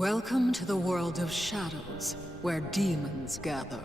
Welcome to the world of shadows, where demons gather.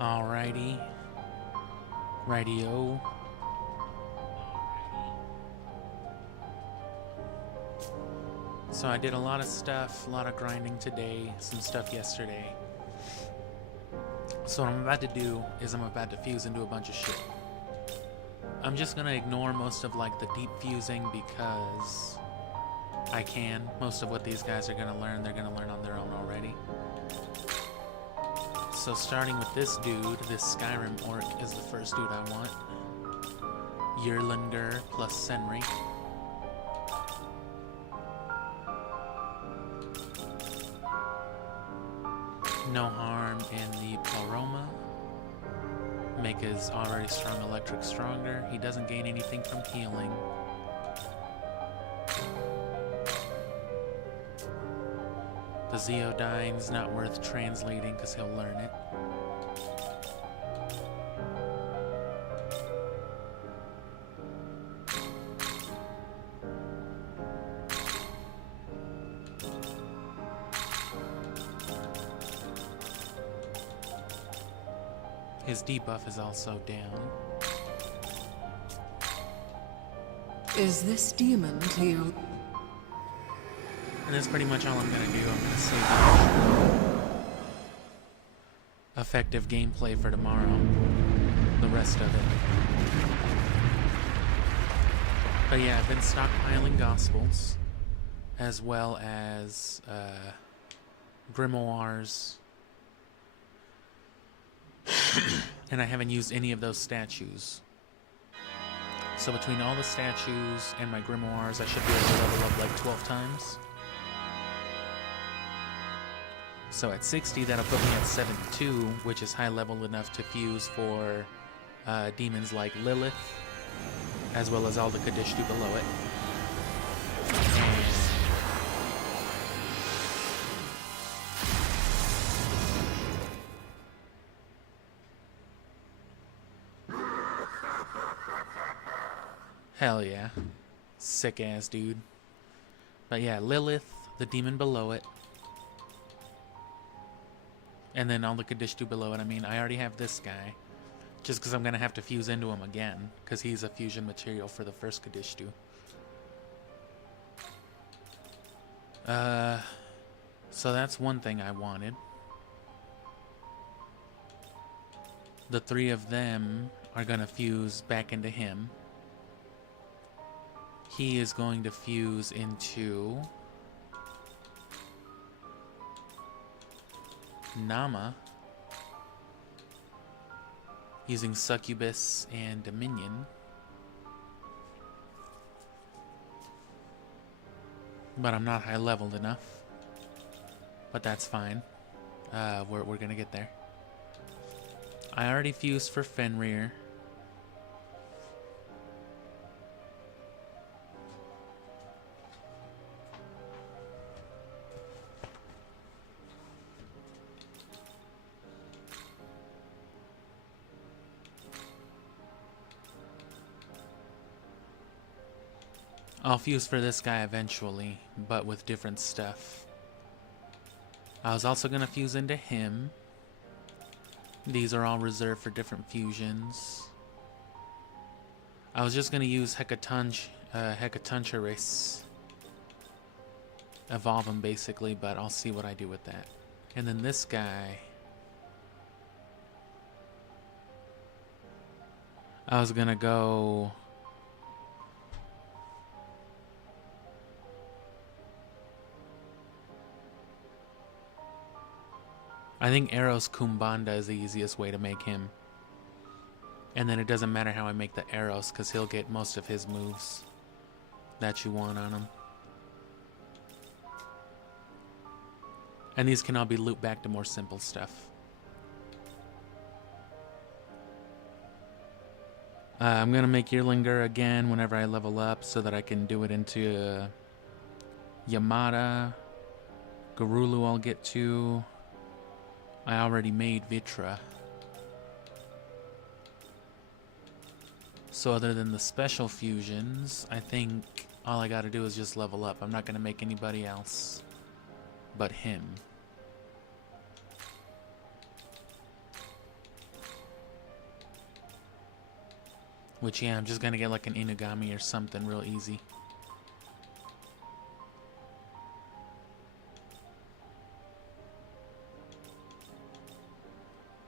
Alrighty. Rightio. So I did a lot of stuff, a lot of grinding today, some stuff yesterday. So what I'm about to do is I'm about to fuse into a bunch of shit. I'm just gonna ignore most of like the deep fusing because I can. Most of what these guys are gonna learn, they're gonna learn on their own already. So starting with this dude, this Skyrim orc is the first dude I want. Yerlinger plus Senri. No harm in the Palroma. Make his already strong electric stronger. He doesn't gain anything from healing. The Zeodyne's not worth translating because he'll learn it. His debuff is also down. Is this demon to you? And that's pretty much all I'm gonna do. I'm gonna save effective gameplay for tomorrow. The rest of it. But yeah, I've been stockpiling Gospels, as well as Grimoires. And I haven't used any of those statues. So between all the statues and my Grimoires, I should be able to level up like 12 times. So at 60, that'll put me at 72, which is high level enough to fuse for demons like Lilith, as well as all the Kadishtu below it. Hell yeah. Sick ass dude. But yeah, Lilith, the demon below it. And then all the Kadishtu below it. I mean, I already have this guy. Just because I'm going to have to fuse into him again. Because he's a fusion material for the first Kadishtu. So that's one thing I wanted. The three of them are going to fuse back into him. He is going to fuse into Nama using Succubus and Dominion. But I'm not high leveled enough. But that's fine. We're gonna get there. I already fused for Fenrir. I'll fuse for this guy eventually, but with different stuff. I was also going to fuse into him. These are all reserved for different fusions. I was just going to use Hecatuncheris. Evolve him basically, but I'll see what I do with that. And then this guy, I was going to go... I think Eros Kumbanda is the easiest way to make him. And then it doesn't matter how I make the Eros, because he'll get most of his moves that you want on him. And these can all be looped back to more simple stuff. I'm going to make Yerlinger again whenever I level up so that I can do it into Yamada. Garulu I'll get to. I already made Vitra. So other than the special fusions, I think all I gotta do is just level up. I'm not gonna make anybody else but him. Which, yeah, I'm just gonna get like an Inugami or something real easy.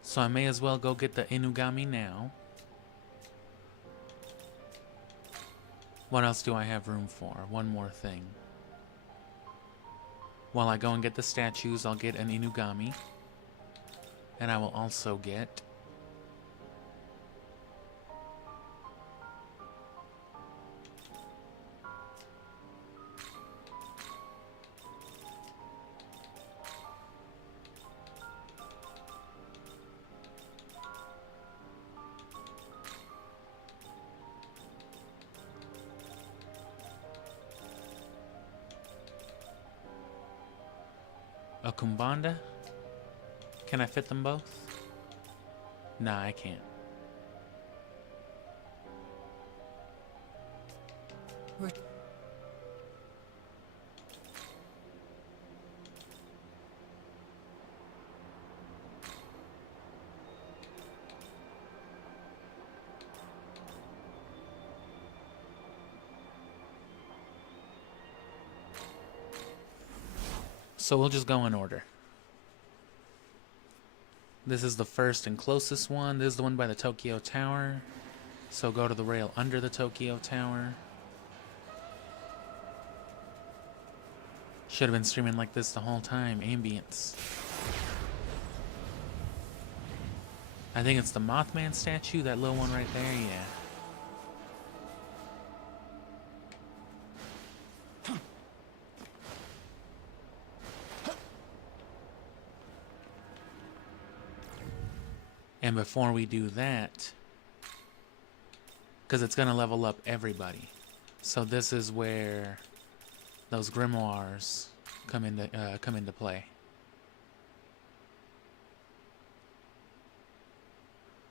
So I may as well go get the Inugami now. What else do I have room for? One more thing. While I go and get the statues, I'll get an Inugami. And I will also get a Kumbanda. Can I fit them both? Nah, I can't. We're So we'll just go in order. This is the first and closest one. This is the one by the Tokyo Tower. So go to the rail under the Tokyo Tower. Should have been streaming like this the whole time. Ambience. I think it's the Mothman statue, that little one right there, yeah. And before we do that, because it's going to level up everybody. So this is where those grimoires come into play.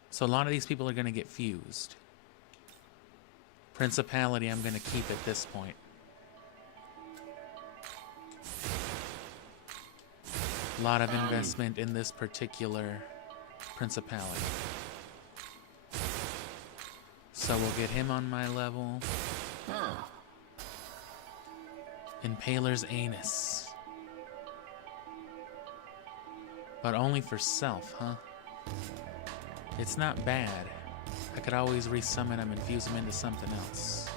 So a lot of these people are going to get fused. Principality I'm going to keep at this point. A lot of investment in this particular principality. So we'll get him on my level. Impaler's Anus. But only for self, huh? It's not bad. I could always resummon him and fuse him into something else.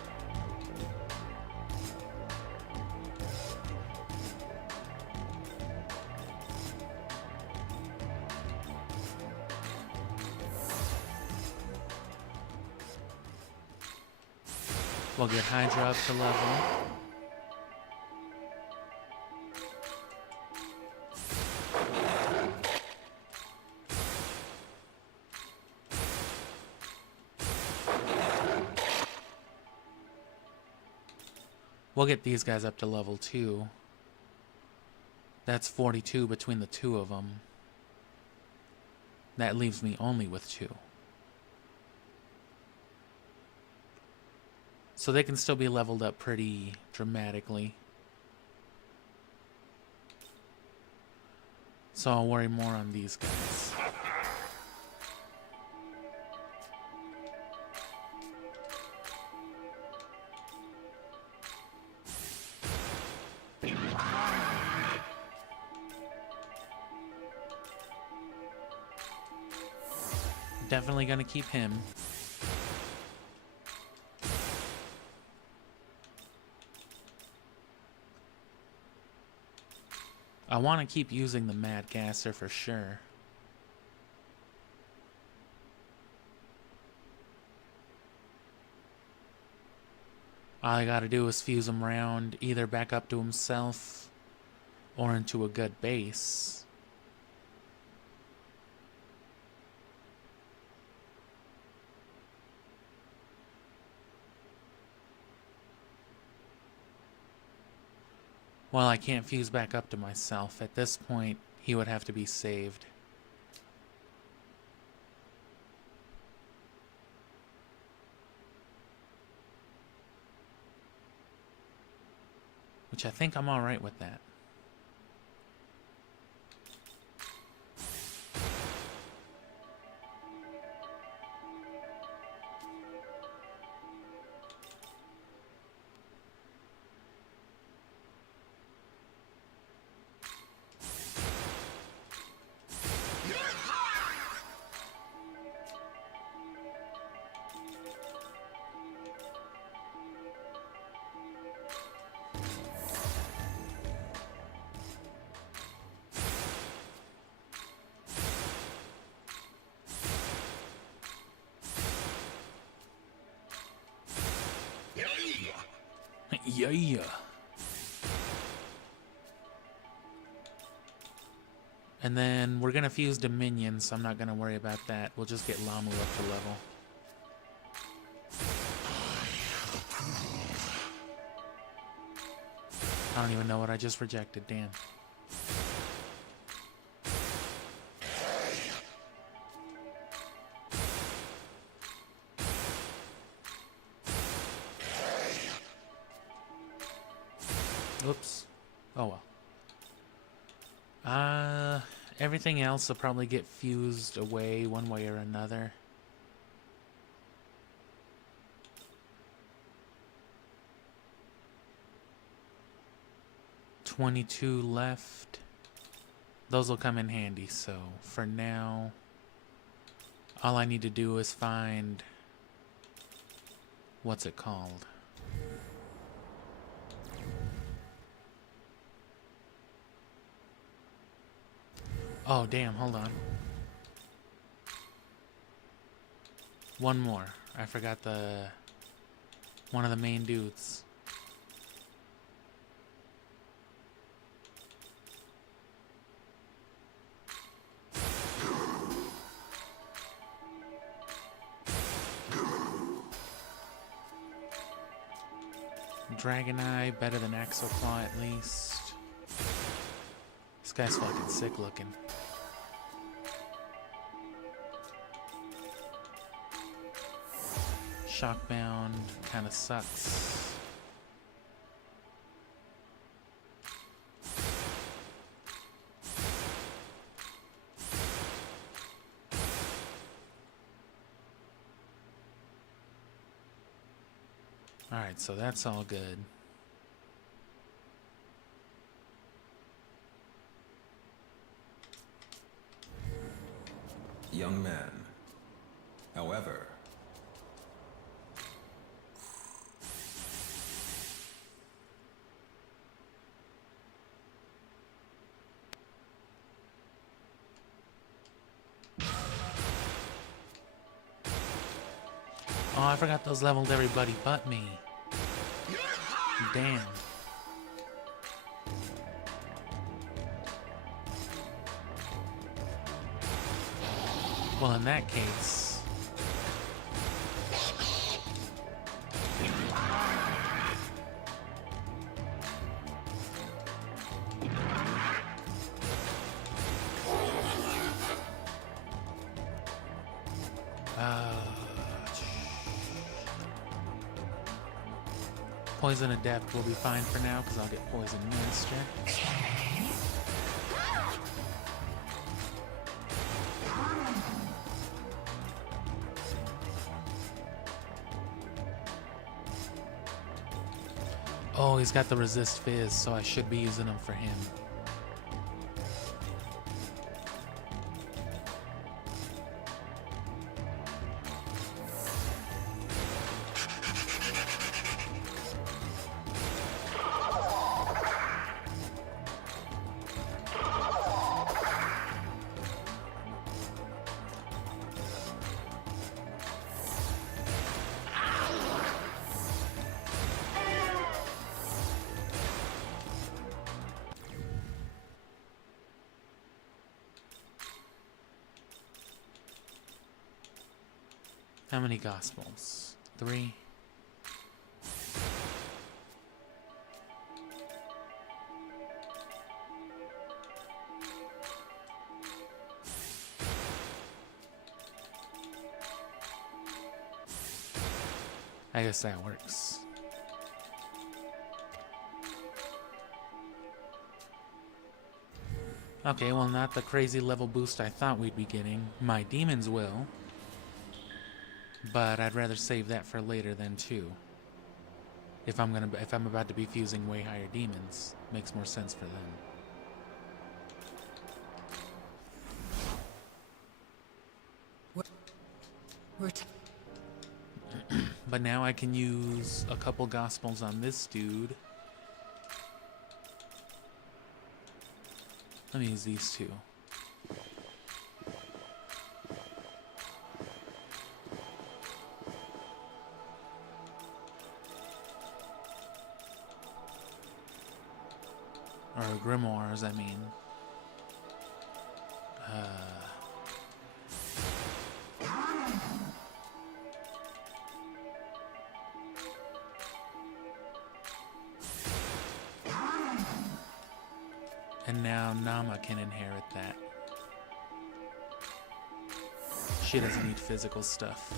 We'll get Hydra up to level. We'll get these guys up to level 2. That's 42 between the two of them. That leaves me only with 2. So they can still be leveled up pretty dramatically. So I'll worry more on these guys. Definitely gonna keep him. I want to keep using the Mad Gasser for sure. All I gotta do is fuse him around, either back up to himself or into a good base. Well, I can't fuse back up to myself. At this point, he would have to be saved. Which I think I'm alright with that. Yeah. And then we're gonna fuse Dominion, so I'm not gonna worry about that. We'll just get Lamu up to level. I don't even know what I just rejected, damn. Oops. Oh well. Everything else will probably get fused away one way or another. $22 left. Those will come in handy, so for now, all I need to do is find... what's it called? Oh, damn, hold on. One more. I forgot one of the main dudes. Dragon Eye, better than Axel Claw at least. This guy's fucking sick looking. Shockbound kinda sucks. Alright, so that's all good. Young man. However, oh, I forgot those leveled everybody but me. Damn. Well, in that case... Poison Adept will be fine for now, because I'll get Poison Master. Oh, he's got the Resist Fizz, so I should be using him for him. How many Gospels? 3? I guess that works. Okay, well, not the crazy level boost I thought we'd be getting. My demons will. But I'd rather save that for later than 2. If I'm about to be fusing way higher demons, makes more sense for them. But now I can use a couple Gospels on this dude. Let me use these 2. Or grimoires, I mean. And now Nama can inherit that. She doesn't need physical stuff.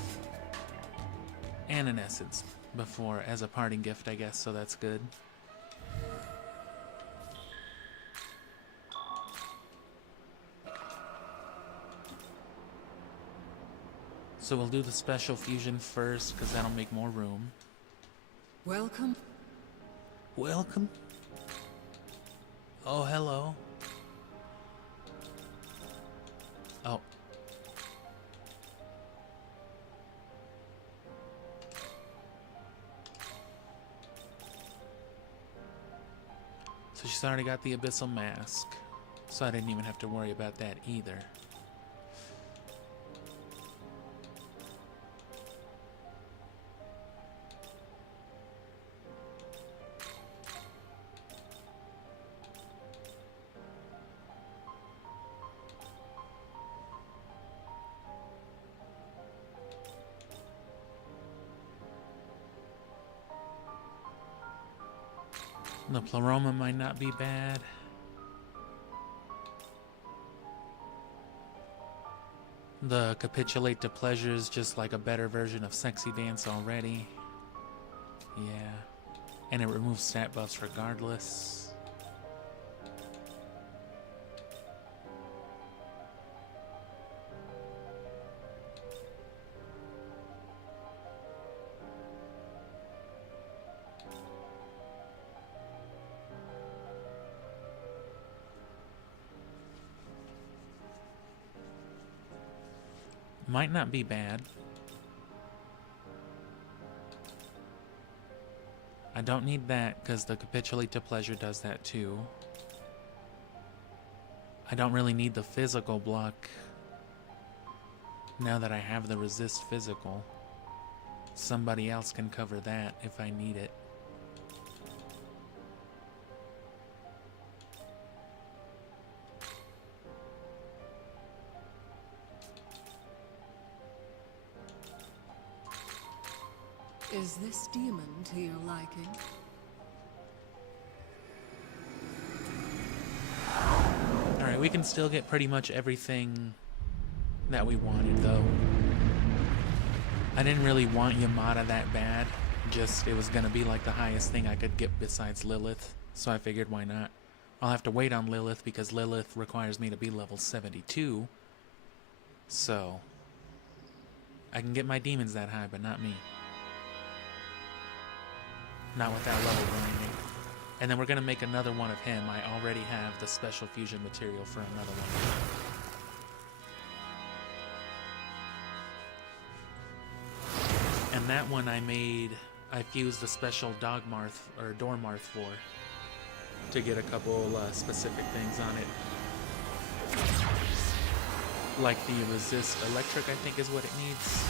And an essence before, as a parting gift, I guess, so that's good. So we'll do the special fusion first, because that'll make more room. Welcome. Welcome. Oh, hello. Oh. So she's already got the Abyssal Mask. So I didn't even have to worry about that either. The Pleroma might not be bad. The Capitulate to Pleasure is just like a better version of Sexy Dance already. Yeah. And it removes stat buffs regardless. Might not be bad. I don't need that because the Capitulate to Pleasure does that too. I don't really need the physical block now that I have the resist physical. Somebody else can cover that if I need it. Is this demon to your liking? Alright, we can still get pretty much everything that we wanted, though. I didn't really want Yamada that bad. Just, it was gonna be like the highest thing I could get besides Lilith. So I figured, why not? I'll have to wait on Lilith because Lilith requires me to be level 72. So, I can get my demons that high, but not me. Not without level grinding. And then we're gonna make another one of him. I already have the special fusion material for another one. And that one I fused a special Dogmarth or Dormarth for to get a couple specific things on it. Like the resist electric, I think is what it needs.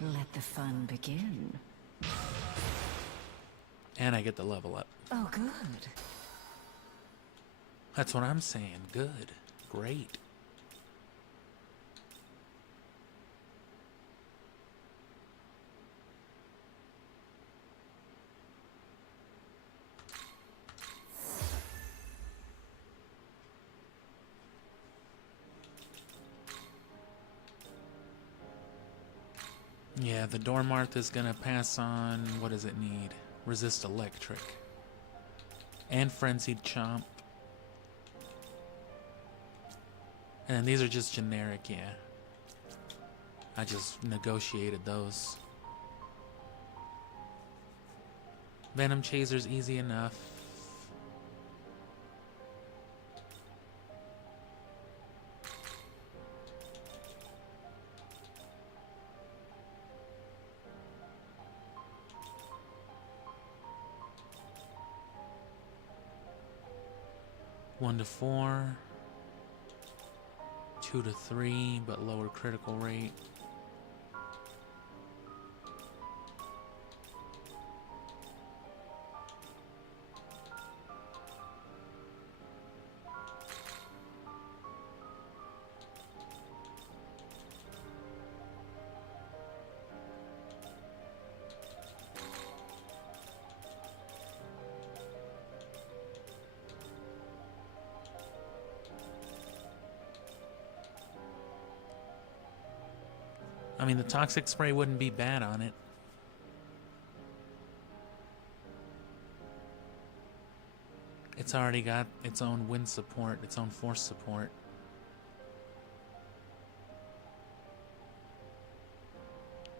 Let the fun begin. And I get the level up. Oh, good. That's what I'm saying. Good. Great. Yeah, the Dormarth is gonna pass on, what does it need? Resist electric. And Frenzied Chomp. And these are just generic, yeah. I just negotiated those. Venom Chaser's easy enough. One to 4, 2 to 3, but lower critical rate. I mean, the toxic spray wouldn't be bad on it. It's already got its own wind support, its own force support.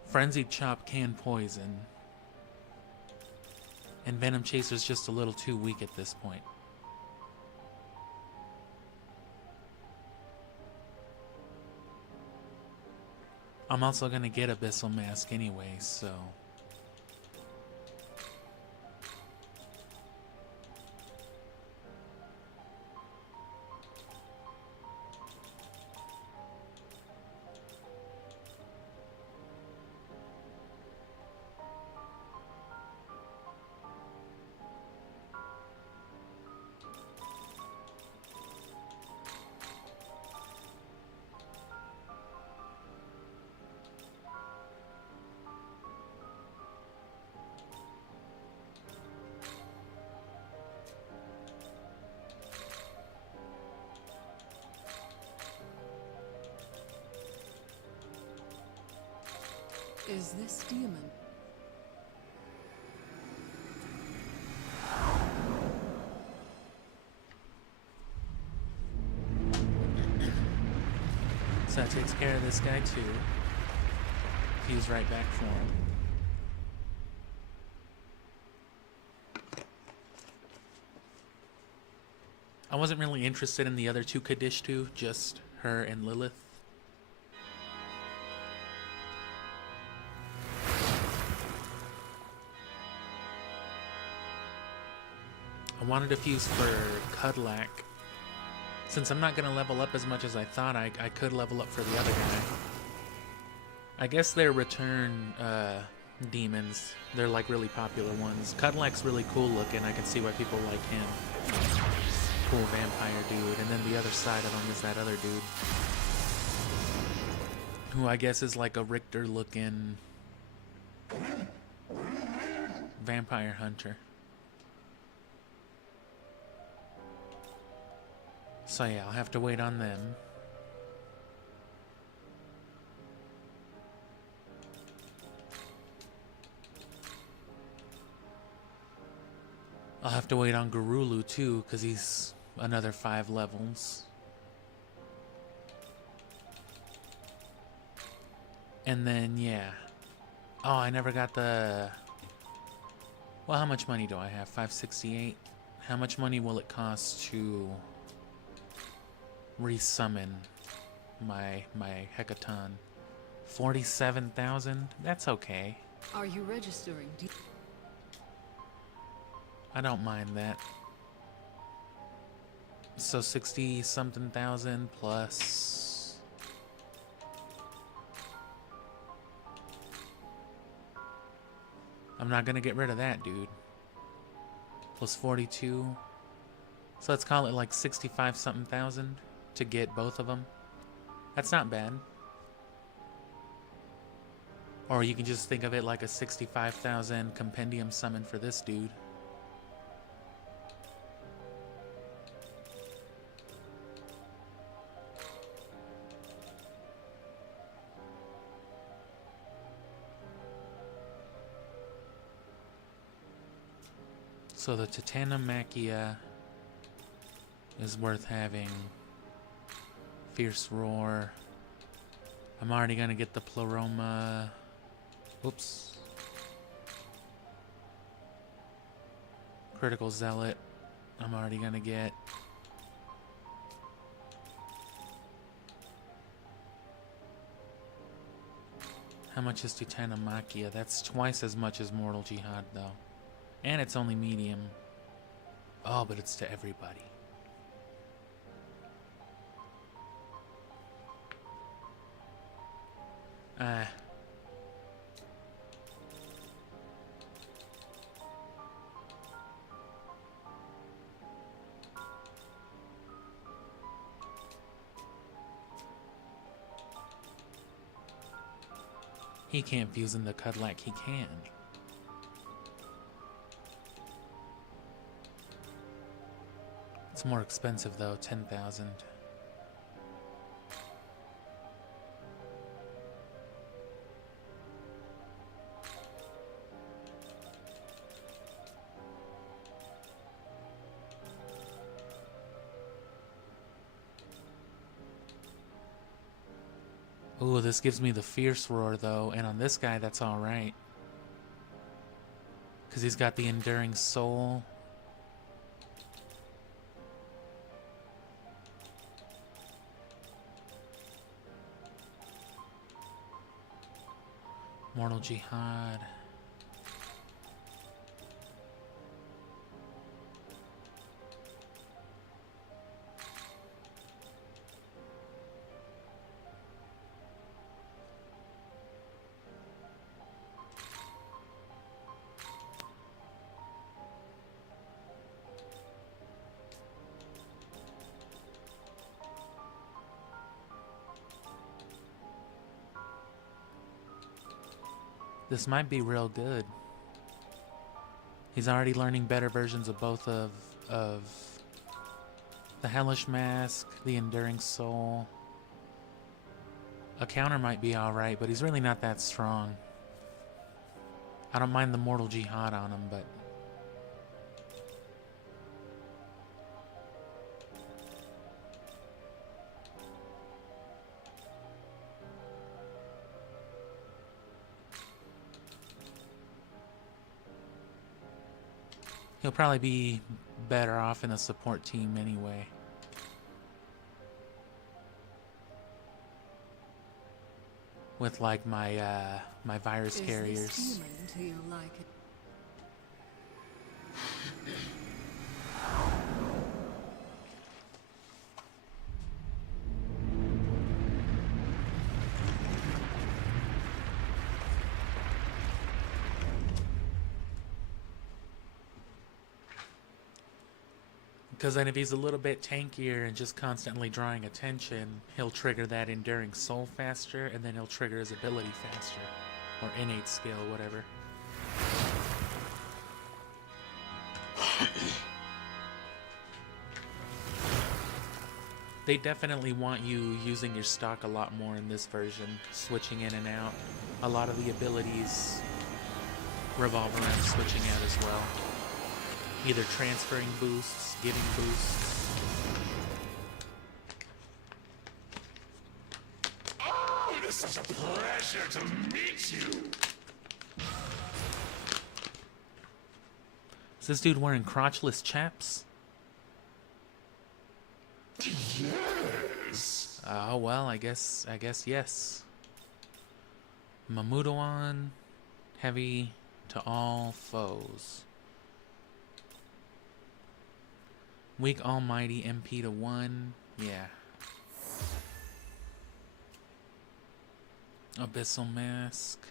Frenzied Chop can poison. And Venom Chaser's just a little too weak at this point. I'm also gonna get Abyssal Mask anyway, so... Is this demon? So that takes care of this guy too. Fuse right back for him. I wasn't really interested in the other two Kadishtu, just her and Lilith. I wanted to fuse for Cudlack. Since I'm not going to level up as much as I thought, I could level up for the other guy. I guess they're return demons. They're like really popular ones. Cudlack's really cool looking. I can see why people like him. Cool vampire dude. And then the other side of him is that other dude. Who I guess is like a Richter looking vampire hunter. So yeah, I'll have to wait on them. I'll have to wait on Garulu too, because he's another 5 levels. And then, yeah. Oh, I never got the... Well, how much money do I have? 568? How much money will it cost to resummon my Hecaton? 47,000? That's okay. Are you registering? I don't mind that. So 60 something thousand plus... I'm not gonna get rid of that, dude. Plus 42. So let's call it like 65 something thousand to get both of them. That's not bad. Or you can just think of it like a 65,000 compendium summon for this dude. So the Titanomachia is worth having. Fierce Roar. I'm already gonna get the Pleroma. Oops. Critical Zealot. I'm already gonna get. How much is Titanomachia? That's twice as much as Mortal Jihad, though. And it's only medium. Oh, but it's to everybody. He can't fuse in the Cudlack. He can. It's more expensive though, 10,000. Ooh, this gives me the fierce roar though, and on this guy that's alright. Because he's got the enduring soul. Mortal Jihad. This might be real good. He's already learning better versions of both of the Hellish Mask, the Enduring Soul. A counter might be alright, but he's really not that strong. I don't mind the Mortal Jihad on him, but... he'll probably be better off in a support team anyway. With like my my virus carriers. Is this human to your liking? Because then if he's a little bit tankier and just constantly drawing attention, he'll trigger that Enduring Soul faster, and then he'll trigger his ability faster. Or innate skill, whatever. They definitely want you using your stock a lot more in this version, switching in and out. A lot of the abilities revolve around switching out as well. Either transferring boosts, giving boosts. Oh, it is such a pleasure to meet you. Is this dude wearing crotchless chaps? Yes. Oh well, I guess yes. Mamudoan, heavy to all foes. Weak Almighty MP to 1. Yeah. Abyssal Mask.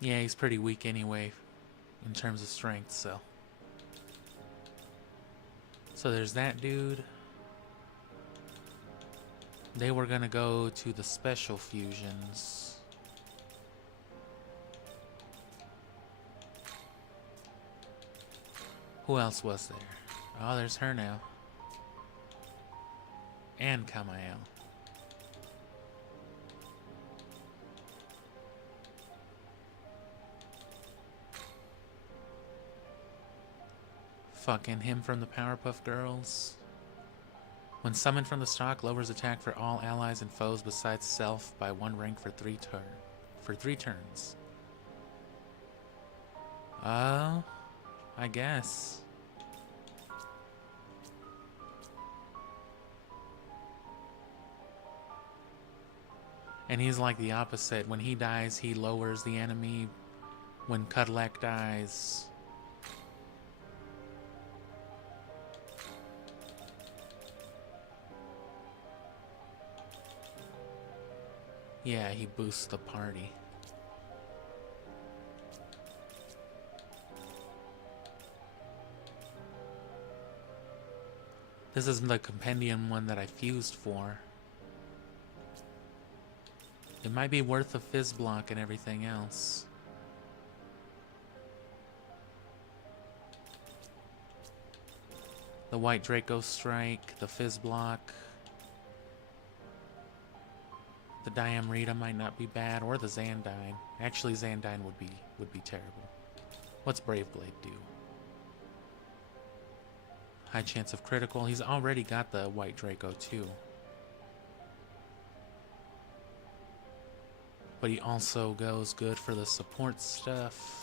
Yeah, he's pretty weak anyway in terms of strength, so. So there's that dude. They were gonna go to the special fusions. Who else was there? Oh, there's her now. And Kamael. Fucking him from the Powerpuff Girls. When summoned from the stock, lowers attack for all allies and foes besides self by 1 rank for 3 turns. Oh, I guess. And he's like the opposite. When he dies, he lowers the enemy. When Cudlec dies... yeah, he boosts the party. This is the compendium one that I fused for. It might be worth the fizz block and everything else. The White Draco Strike, the Fizz Block. The Diamrita might not be bad, or the Xandine. Actually, Xandine would be terrible. What's Brave Blade do? High chance of critical. He's already got the White Draco too. But he also goes good for the support stuff.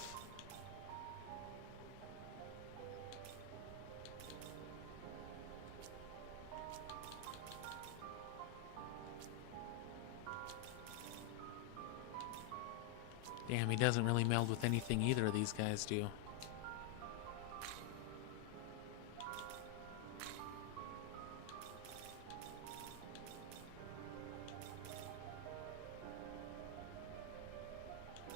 Damn, he doesn't really meld with anything either of these guys do.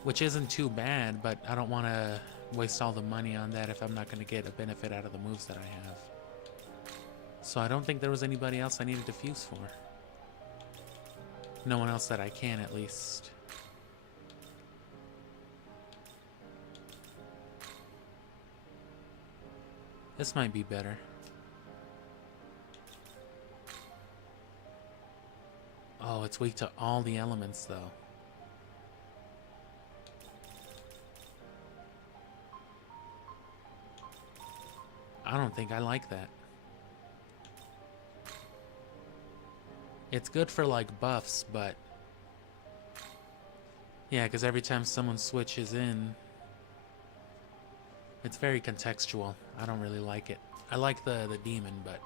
Which isn't too bad, but I don't want to waste all the money on that if I'm not going to get a benefit out of the moves that I have. So I don't think there was anybody else I needed to fuse for. No one else that I can, at least. This might be better. Oh, it's weak to all the elements, though. I don't think I like that. It's good for, like, buffs, but... yeah, because every time someone switches in... it's very contextual. I don't really like it. I like the demon, but...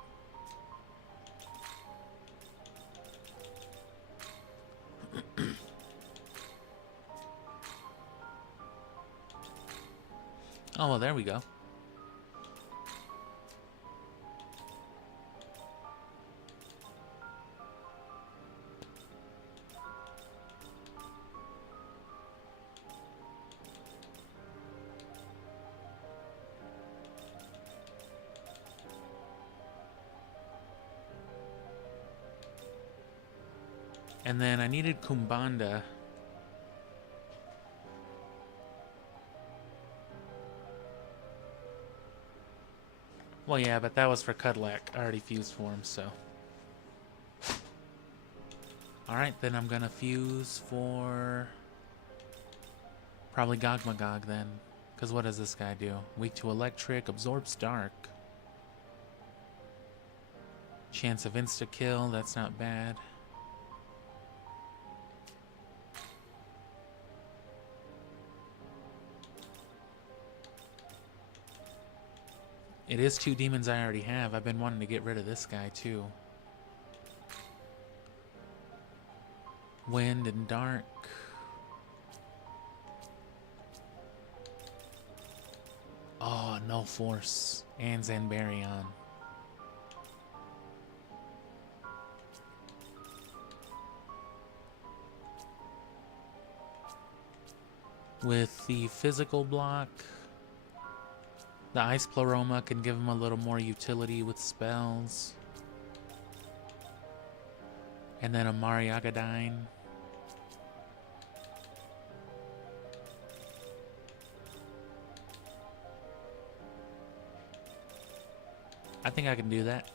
oh, well, there we go. And then I needed Kumbanda. Well, yeah, but that was for Cudlack. I already fused for him, so. Alright, then I'm gonna fuse for... probably Gogmagog then. Because what does this guy do? Weak to electric, absorbs dark. Chance of insta-kill, that's not bad. It is two demons I already have. I've been wanting to get rid of this guy too. Wind and dark. Oh, no force. And Zanbarion. With the physical block... the Ice Pleroma can give him a little more utility with spells. And then a Mariagadine. I think I can do that.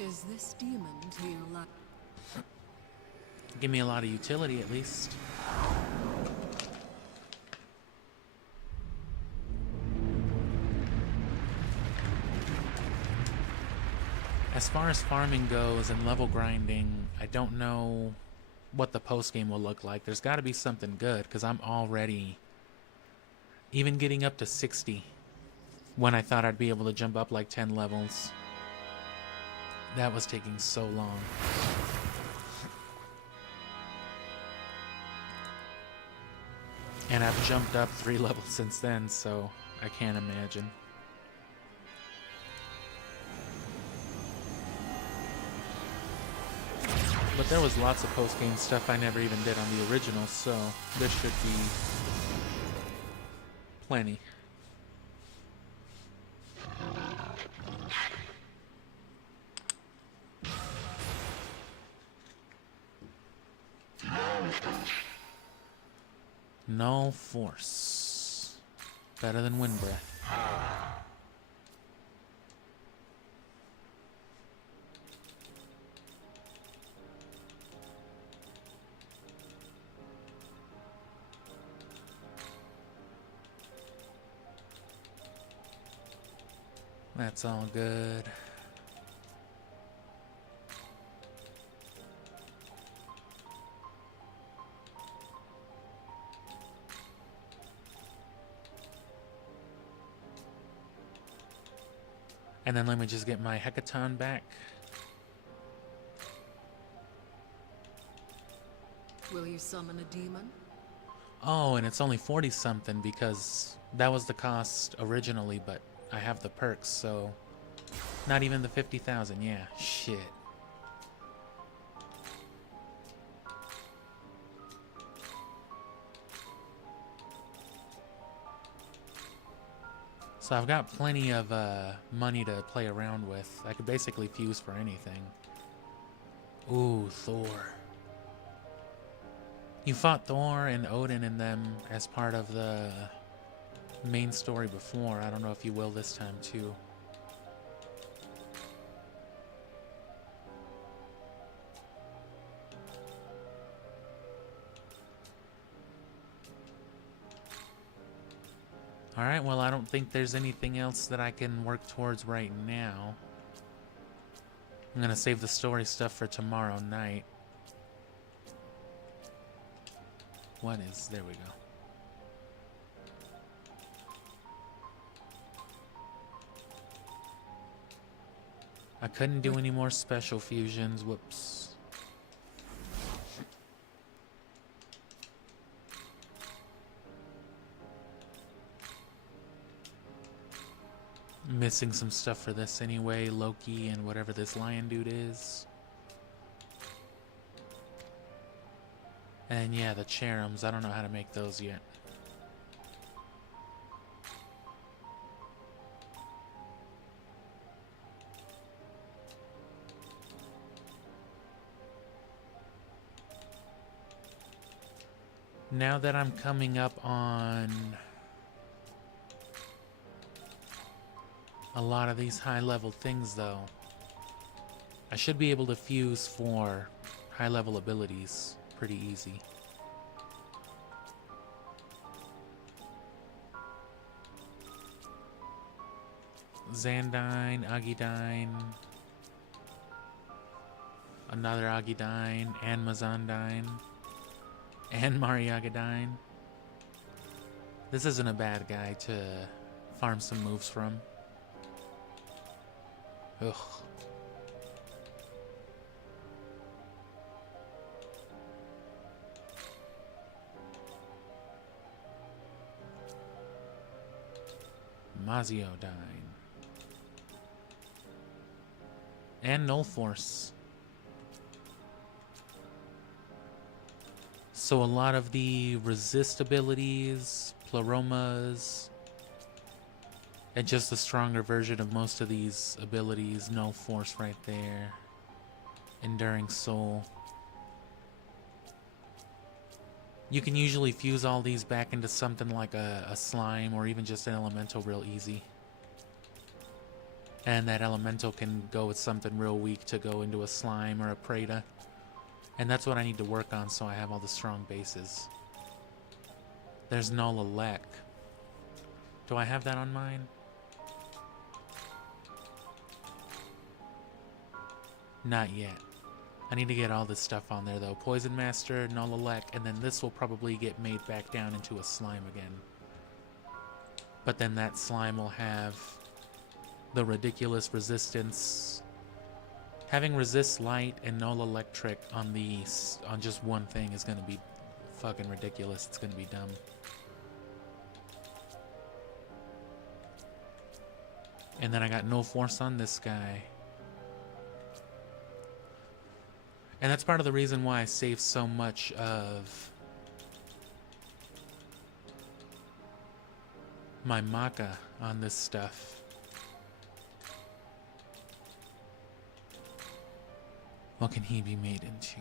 Is this demon to your luck? Give me a lot of utility at least. As far as farming goes and level grinding, I don't know what the post game will look like. There's got to be something good because I'm already even getting up to 60 when I thought I'd be able to jump up like 10 levels. That was taking so long. And I've jumped up 3 levels since then, so I can't imagine. But there was lots of post-game stuff I never even did on the original, so there should be plenty. Null force. Better than wind breath. That's all good. And then let me just get my Hecaton back. Will you summon a demon? Oh, and it's only 40 something because that was the cost originally, but I have the perks, so not even the 50,000. Yeah, shit. So I've got plenty of money to play around with. I could basically fuse for anything. Ooh, Thor. You fought Thor and Odin and them as part of the main story before. I don't know if you will this time too. Alright, well I don't think there's anything else that I can work towards right now. I'm gonna save the story stuff for tomorrow night. What is... there we go. I couldn't do any more special fusions. Whoops. Missing some stuff for this anyway. Loki and whatever this lion dude is. And yeah, the cherums. I don't know how to make those yet. Now that I'm coming up on a lot of these high-level things, though, I should be able to fuse for high-level abilities pretty easy. Xandine, Agidine, another Agidine, and Mazandine, and Mariagadine. This isn't a bad guy to farm some moves from. Ugh. Maziodine. And Null Force. So a lot of the resist abilities, Pleromas, and just a stronger version of most of these abilities. Null Force right there. Enduring Soul. You can usually fuse all these back into something like a slime or even just an elemental real easy. And that elemental can go with something real weak to go into a slime or a Preta. And that's what I need to work on so I have all the strong bases. There's Nolalek. Do I have that on mine? Not yet. I need to get all this stuff on there though. Poison Master, Nolalek, and then this will probably get made back down into a slime again. But then that slime will have the ridiculous resistance. Having resist light and null electric on just one thing is gonna be fucking ridiculous. It's gonna be dumb. And then I got no force on this guy. And that's part of the reason why I save so much of my maca on this stuff. What can he be made into?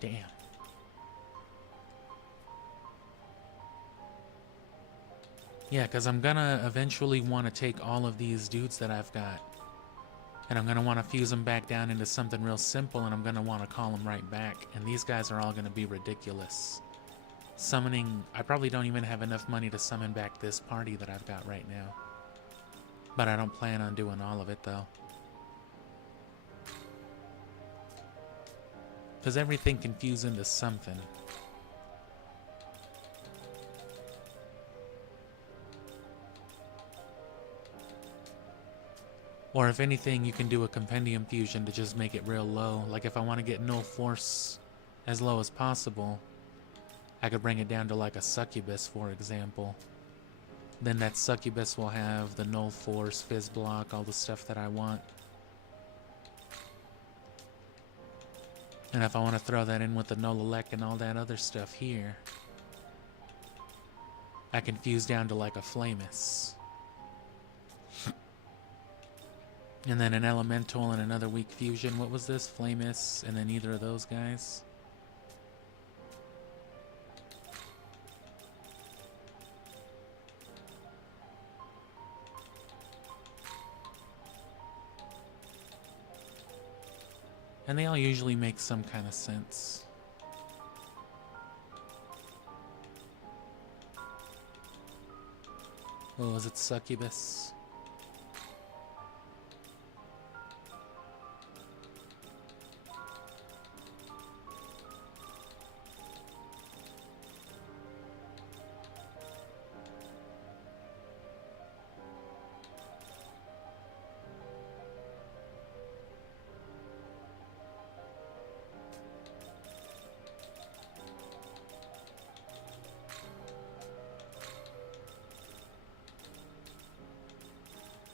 Damn. Yeah, because I'm gonna eventually want to take all of these dudes that I've got, and I'm gonna want to fuse them back down into something real simple, and I'm gonna want to call them right back. And these guys are all gonna be ridiculous. Summoning, I probably don't even have enough money to summon back this party that I've got right now. But I don't plan on doing all of it though. Because everything can fuse into something. Or if anything, you can do a compendium fusion to just make it real low. Like if I want to get null force as low as possible, I could bring it down to like a succubus, for example. Then that succubus will have the null force, fizz block, all the stuff that I want. And if I want to throw that in with the null elect and all that other stuff here, I can fuse down to like a flamus. And then an elemental and another weak fusion. What was this? Flamus, and then either of those guys. And they all usually make some kind of sense. Oh, was it succubus?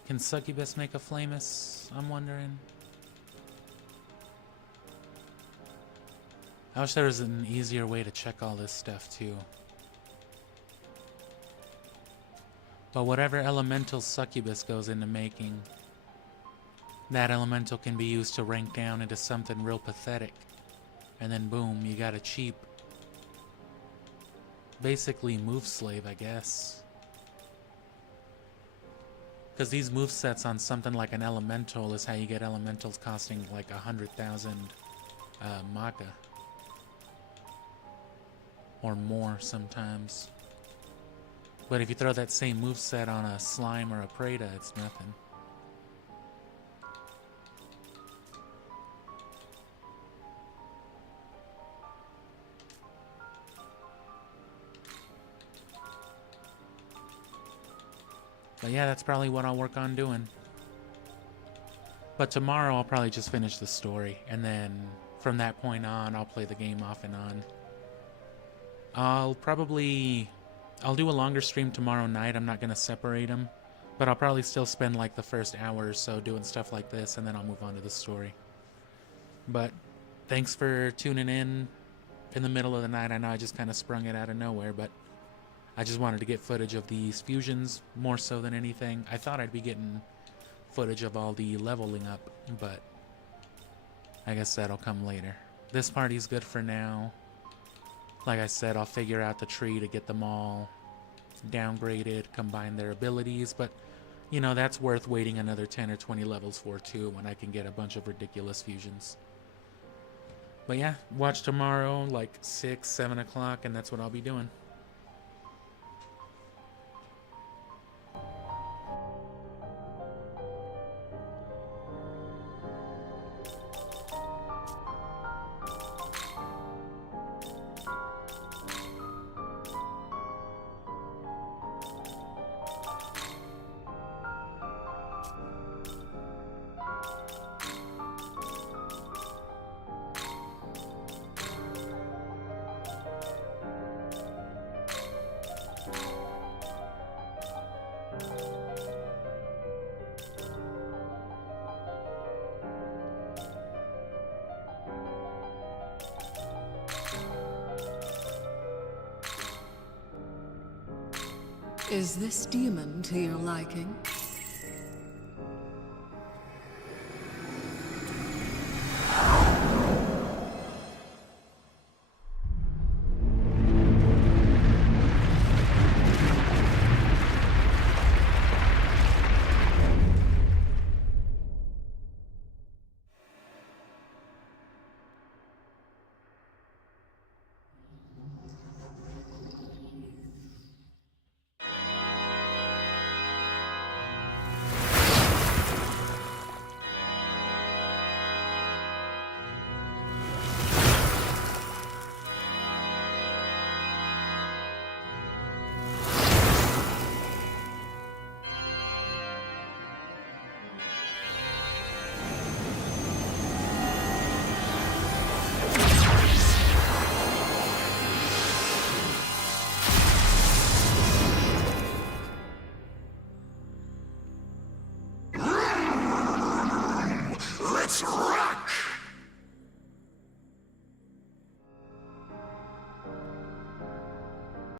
Can succubus make a flamus? I'm wondering. I wish there was an easier way to check all this stuff too. But whatever elemental succubus goes into making, that elemental can be used to rank down into something real pathetic. And then boom, you got a cheap, basically move slave, I guess. Because these movesets on something like an elemental is how you get elementals costing like 100,000 maca. Or more sometimes. But if you throw that same moveset on a slime or a Preda, it's nothing. But yeah, that's probably what I'll work on doing. But tomorrow I'll probably just finish the story, and then from that point on, I'll play the game off and on. I'll do a longer stream tomorrow night. I'm not going to separate them, but I'll probably still spend like the first hour or so doing stuff like this, and then I'll move on to the story. But thanks for tuning in the middle of the night. I know I just kind of sprung it out of nowhere, but I just wanted to get footage of these fusions more so than anything. I thought I'd be getting footage of all the leveling up, but I guess that'll come later. This party's good for now. Like I said, I'll figure out the tree to get them all downgraded, combine their abilities, but you know, that's worth waiting another 10 or 20 levels for too, when I can get a bunch of ridiculous fusions. But yeah, watch tomorrow like 6, 7 o'clock, and that's what I'll be doing. Is this demon to your liking? Let's